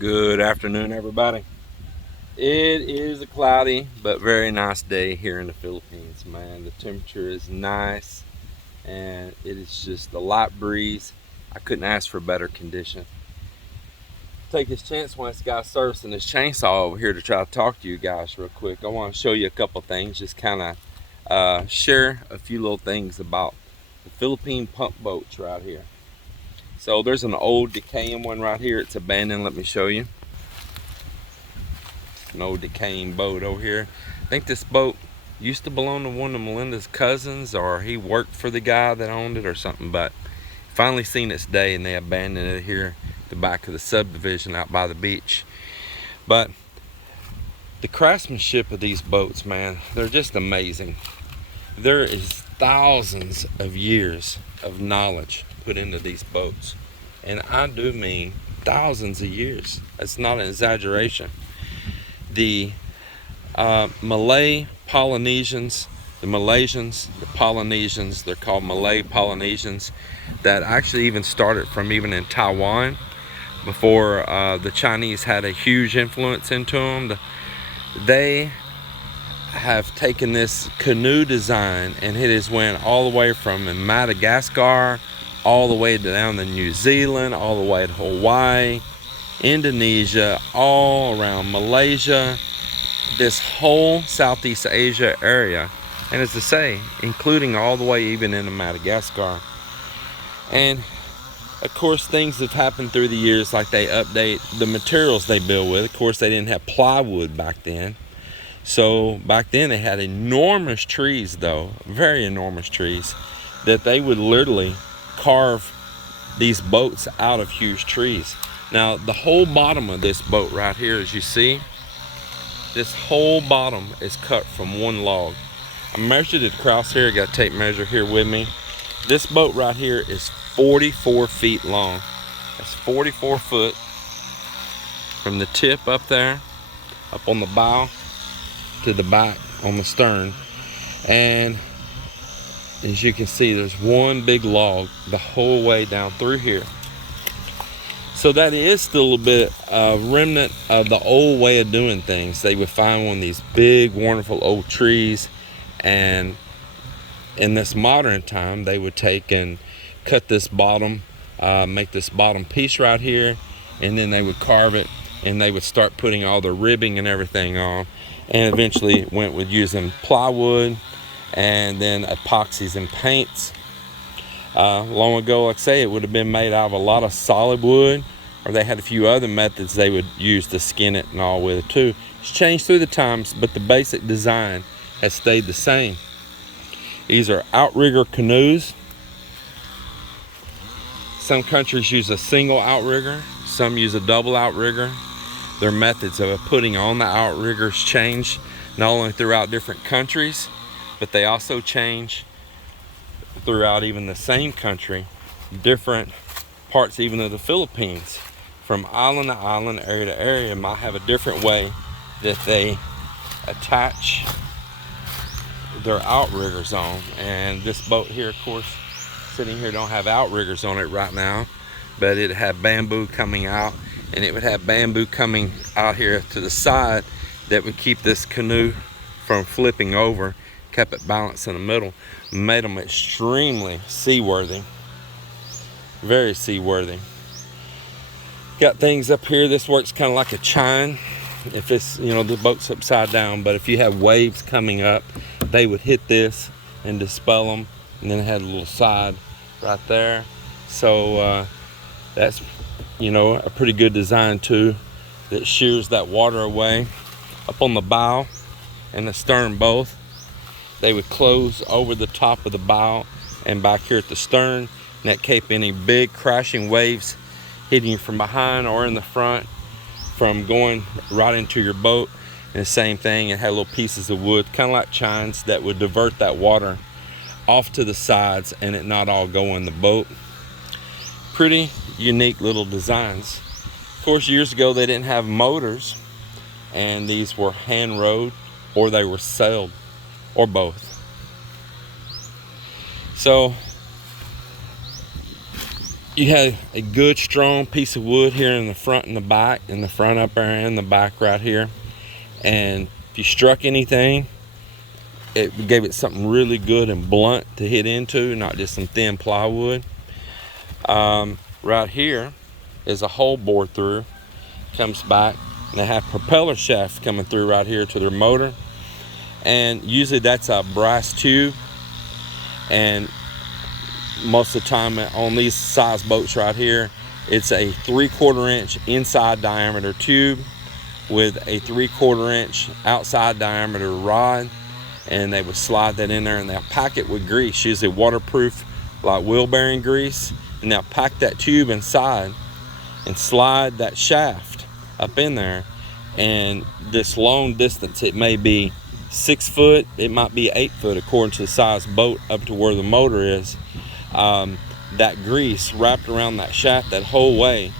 Good afternoon, everybody. It is a cloudy but very nice day here in the Philippines, man. The temperature is nice and it is just a light breeze. I couldn't ask for better condition. Take this chance when this guy's servicing this chainsaw over here to try to talk to you guys real quick. I want to show you a couple things, just kind of share a few little things about the Philippine pump boats right here. So there's an old decaying one right here. It's abandoned. Let me show you. An old decaying boat over here. I think this boat used to belong to one of Melinda's cousins, or he worked for the guy that owned it or something, but finally seen its day and they abandoned it here at the back of the subdivision out by the beach. But the craftsmanship of these boats, man, they're just amazing. There is thousands of years of knowledge put into these boats, and I do mean thousands of years. That's not an exaggeration. The Malay-Polynesians, the Malaysians, the Polynesians, they're called Malay-Polynesians, that actually even started from even in Taiwan before the Chinese had a huge influence into them. They have taken this canoe design and it has went all the way from Madagascar all the way down to New Zealand, all the way to Hawaii, Indonesia, all around Malaysia, this whole Southeast Asia area, and as I say, including all the way even into Madagascar. And of course, things have happened through the years, like they update the materials they build with. Of course, they didn't have plywood back then. So back then they had enormous trees, though, very enormous trees, that they would literally carve these boats out of huge trees. Now the whole bottom of this boat right here, as you see, this whole bottom is cut from one log. I measured it across here. I got a tape measure here with me. This boat right here is 44 feet long. That's 44 foot from the tip up there, up on the bow, to the back on the stern. And as you can see, there's one big log the whole way down through here. So that is still a bit remnant of the old way of doing things. They would find one of these big, wonderful old trees, and in this modern time, they would take and cut this bottom, make this bottom piece right here, and then they would carve it, and they would start putting all the ribbing and everything on, and eventually went with using plywood and then epoxies and paints. Long ago, like I say, it would have been made out of a lot of solid wood, or they had a few other methods they would use to skin it and all with it too. It's changed through the times, but the basic design has stayed the same. These are outrigger canoes. Some countries use a single outrigger, some use a double outrigger. Their methods of putting on the outriggers change, not only throughout different countries, but they also change throughout even the same country, different parts even of the Philippines. From island to island, area to area, might have a different way that they attach their outriggers on. And this boat here, of course, sitting here, don't have outriggers on it right now, but it had bamboo coming out, and it would have bamboo coming out here to the side that would keep this canoe from flipping over, kept it balanced in the middle, made them extremely seaworthy, very seaworthy. Got things up here. This works kind of like a chine if it's, you know, the boat's upside down, but if you have waves coming up, they would hit this and dispel them, and then it had a little side right there. So that's, you know, a pretty good design too, that shears that water away. Up on the bow and the stern both, they would close over the top of the bow and back here at the stern, and that kept any big crashing waves hitting you from behind or in the front from going right into your boat. And the same thing, it had little pieces of wood, kind of like chines, that would divert that water off to the sides and it not all go in the boat. Pretty unique little designs. Of course, years ago they didn't have motors, and these were hand rowed or they were sailed, or both. So You have a good strong piece of wood here in the front and the back, in the front up there and the back right here. And if you struck anything, it gave it something really good and blunt to hit into, not just some thin plywood. Right here is a hole bored through, comes back, and they have propeller shafts coming through right here to their motor. And usually that's a brass tube, and most of the time on these size boats right here, it's a 3/4 inch inside diameter tube with a 3/4 inch outside diameter rod, and they would slide that in there and they'll pack it with grease, usually waterproof like wheel bearing grease, and they'll pack that tube inside and slide that shaft up in there. And this long distance, it may be 6 foot, it might be 8 foot according to the size boat up to where the motor is. That grease wrapped around that shaft that whole way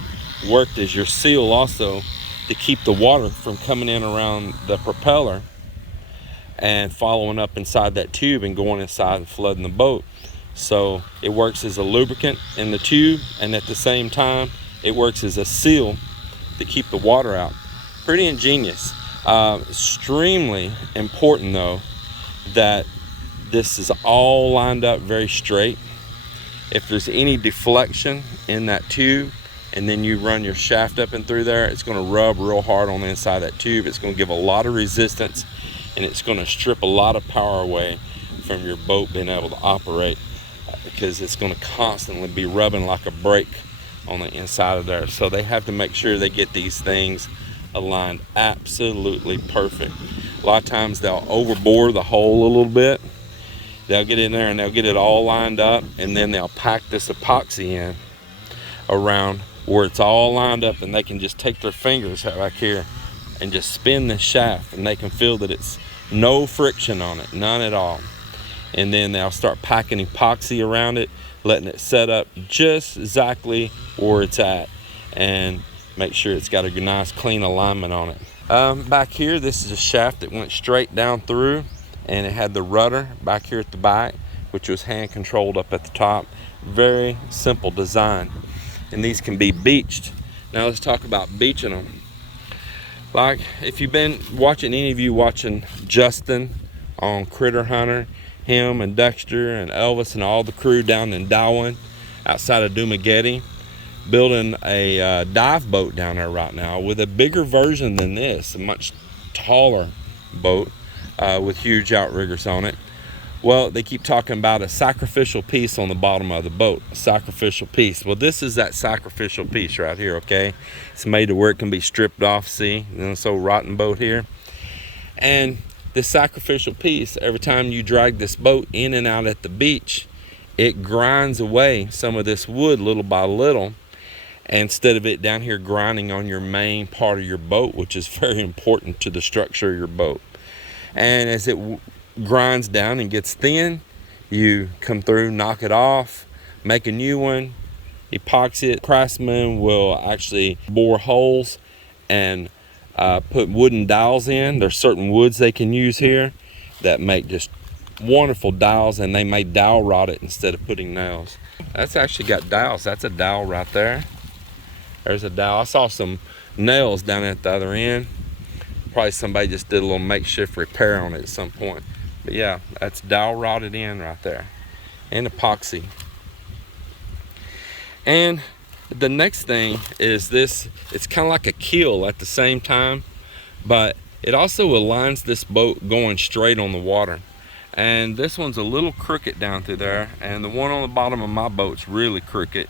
worked as your seal also to keep the water from coming in around the propeller and following up inside that tube and going inside and flooding the boat. So it works as a lubricant in the tube, and at the same time it works as a seal to keep the water out. Pretty ingenious. Extremely important though that this is all lined up very straight. If there's any deflection in that tube and then you run your shaft up and through there, it's going to rub real hard on the inside of that tube. It's going to give a lot of resistance, and it's going to strip a lot of power away from your boat being able to operate, because it's going to constantly be rubbing like a brake on the inside of there. So they have to make sure they get these things aligned absolutely perfect. A lot of times they'll overbore the hole a little bit. They'll get in there and they'll get it all lined up, and then they'll pack this epoxy in around where it's all lined up, and they can just take their fingers back here and just spin the shaft, and they can feel that it's no friction on it, none at all. And then they'll start packing epoxy around it, letting it set up just exactly where it's at, and make sure it's got a nice clean alignment on it. Back here, this is a shaft that went straight down through, and it had the rudder back here at the back, which was hand controlled up at the top. Very simple design, and these can be beached. Now let's talk about beaching them. Like if you've been watching, any of you watching Justin on Critter Hunter, him and Dexter and Elvis and all the crew down in Darwin outside of Dumaguete, building a dive boat down there right now with a bigger version than this, a much taller boat with huge outriggers on it. Well, they keep talking about a sacrificial piece on the bottom of the boat, a sacrificial piece. Well, this is that sacrificial piece right here, okay? It's made to where it can be stripped off, see? And this old rotten boat here. And this sacrificial piece, every time you drag this boat in and out at the beach, it grinds away some of this wood little by little, instead of it down here grinding on your main part of your boat, which is very important to the structure of your boat. And as it grinds down and gets thin, you come through, knock it off, make a new one, epoxy it. Craftsmen will actually bore holes and put wooden dowels in. There's certain woods they can use here that make just wonderful dowels, and they may dowel rod it instead of putting nails. That's actually got dowels. That's a dowel right there. There's a dowel. I saw some nails down at the other end. Probably somebody just did a little makeshift repair on it at some point. But yeah, that's dowel rotted in right there, and epoxy. And the next thing is this, it's kind of like a keel at the same time, but it also aligns this boat going straight on the water. And this one's a little crooked down through there, and the one on the bottom of my boat's really crooked,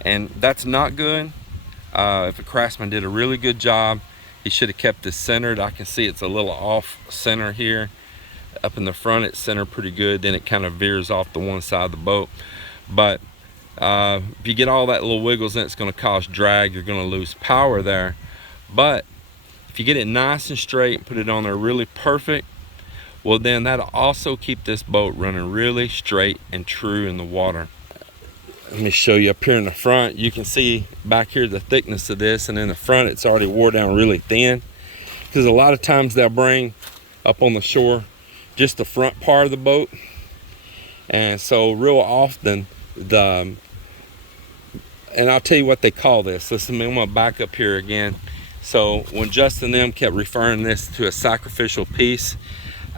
and that's not good. If a craftsman did a really good job, he should have kept this centered. I can see it's a little off center here. Up in the front it's centered pretty good, then it kind of veers off the one side of the boat. But if you get all that little wiggles in, it's going to cause drag. You're going to lose power there. But if you get it nice and straight and put it on there really perfect, well, then that'll also keep this boat running really straight and true in the water. Let me show you up here in the front. You can see back here the thickness of this, and in the front it's already wore down really thin, because a lot of times they'll bring up on the shore just the front part of the boat, and so real often the And I'll tell you what they call this. Listen, I'm gonna back up here again. So when Justin and them kept referring this to a sacrificial piece,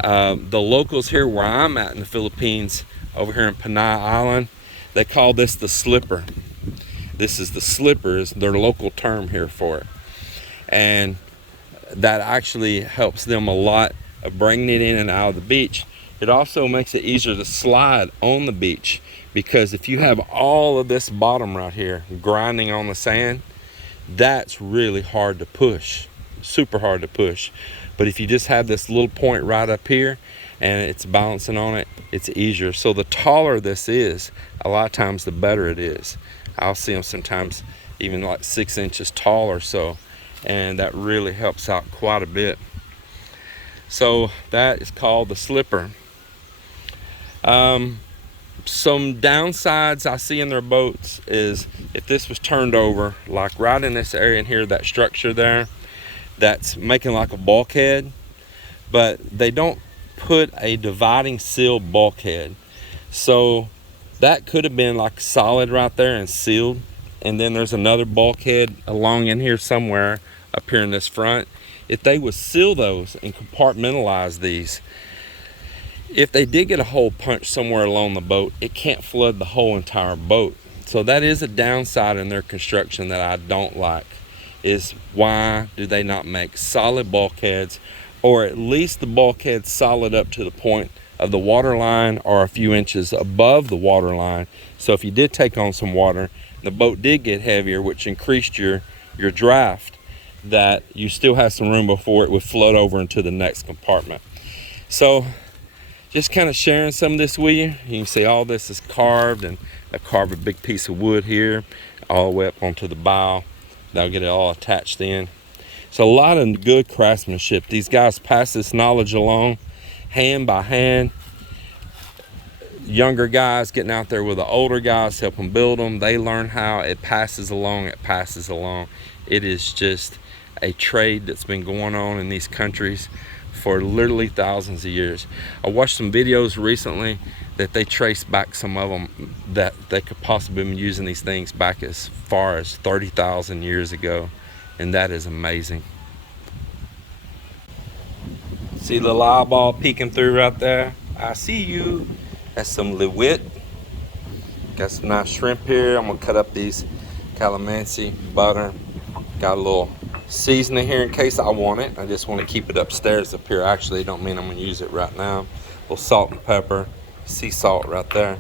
the locals here where I'm at in the Philippines, over here in Panay Island, they call this the slipper. This is the slipper, is their local term here for it. And that actually helps them a lot of bringing it in and out of the beach. It also makes it easier to slide on the beach, because if you have all of this bottom right here grinding on the sand, that's really hard to push, super hard to push. But if you just have this little point right up here and it's balancing on it, it's easier. So the taller this is, a lot of times the better it is. I'll see them sometimes even like 6 inches tall or so, and that really helps out quite a bit. So that is called the slipper. Some downsides I see in their boats is if this was turned over, like right in this area in here, that structure there, that's making like a bulkhead, but they don't put a dividing sill bulkhead. So that could have been like solid right there and sealed. And then there's another bulkhead along in here somewhere up here in this front. If they would seal those and compartmentalize these, if they did get a hole punched somewhere along the boat, it can't flood the whole entire boat. So that is a downside in their construction that I don't like, is why do they not make solid bulkheads, or at least the bulkhead solid up to the point of the water line or a few inches above the water line. So if you did take on some water, the boat did get heavier, which increased your draft, that you still have some room before it would float over into the next compartment. So just kind of sharing some of this with you. You can see all this is carved, and I carved a big piece of wood here all the way up onto the bow. That'll get it all attached in. So a lot of good craftsmanship. These guys pass this knowledge along hand by hand. Younger guys getting out there with the older guys, help them build them. They learn how. It passes along, it passes along. It is just a trade that's been going on in these countries for literally thousands of years. I watched some videos recently that they traced back some of them, that they could possibly be using these things back as far as 30,000 years ago, and that is amazing. See the little eyeball peeking through right there? I see you. That's some liwit. Got some nice shrimp here. I'm gonna cut up these calamansi, butter. Got a little seasoning here in case I want it. I just want to keep it upstairs up here. Actually, don't mean I'm going to use it right now. A little salt and pepper, sea salt right there.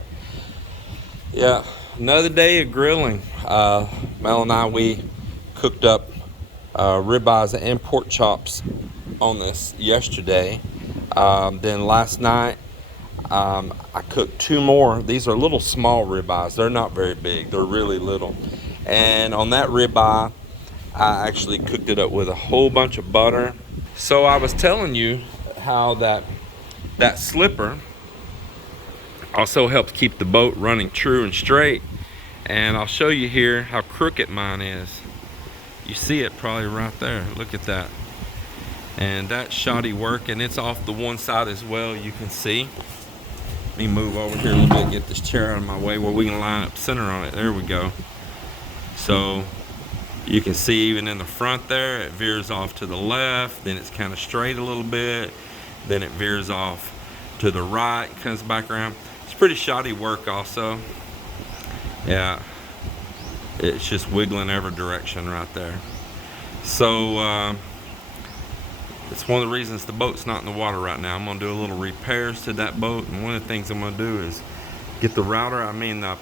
Yeah, another day of grilling. Mel and I, we cooked up ribeyes and pork chops on this yesterday. Then last night I cooked 2 more. These are little small ribeyes. They're not very big. They're really little. And on that ribeye, I actually cooked it up with a whole bunch of butter. So I was telling you how that slipper also helps keep the boat running true and straight. And I'll show you here how crooked mine is. You see it probably right there. Look at that. And that's shoddy work, and it's off the one side as well, you can see. Let me move over here a little bit, get this chair out of my way where we can line up center on it. There we go. So you can see even in the front there, it veers off to the left, then it's kind of straight a little bit, then it veers off to the right, comes back around. It's pretty shoddy work also. Yeah, it's just wiggling every direction right there. So it's one of the reasons the boat's not in the water right now. I'm gonna do a little repairs to that boat, and one of the things I'm gonna do is get the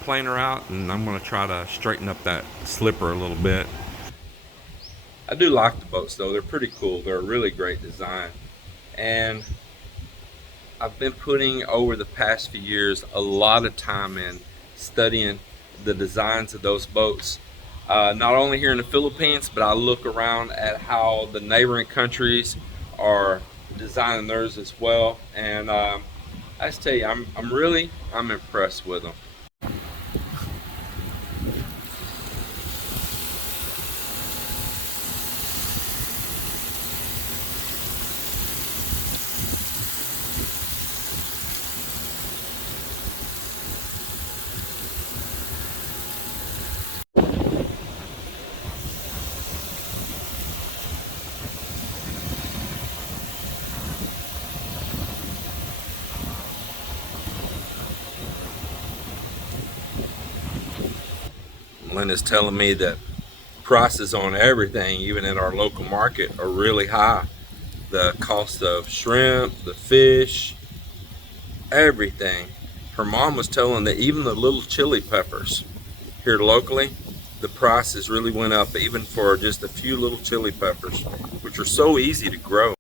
planer out, and I'm gonna try to straighten up that slipper a little bit. I do like the boats though, they're pretty cool. They're a really great design. And I've been putting, over the past few years, a lot of time in studying the designs of those boats. Not only here in the Philippines, but I look around at how the neighboring countries are designing theirs as well. And I just tell you, I'm impressed with them. Melinda's telling me that prices on everything, even in our local market, are really high. The cost of shrimp, the fish, everything. Her mom was telling that even the little chili peppers here locally, the prices really went up even for just a few little chili peppers, which are so easy to grow.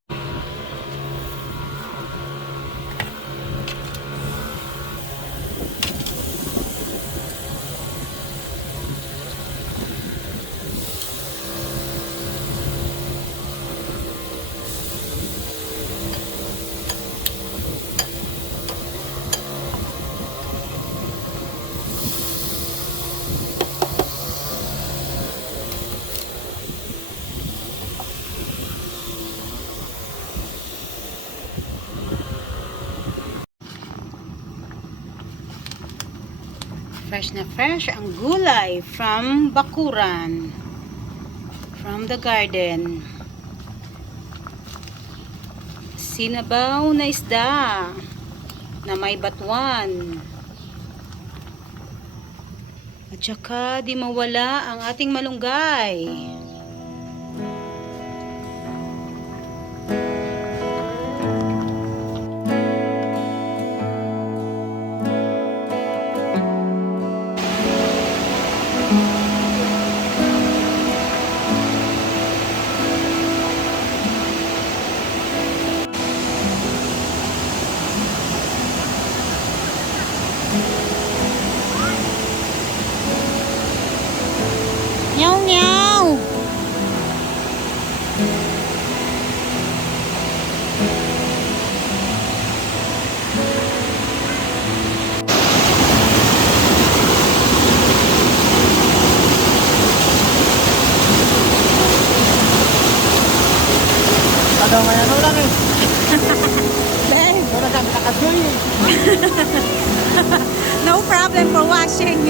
Fresh na fresh ang gulay from bakuran, from the garden. Sinabaw na isda na may batuan. At saka di mawala ang ating malunggay. Meow meow. Ada mayan orang nih. Ben, orang kan nakasuy. No problem for washing.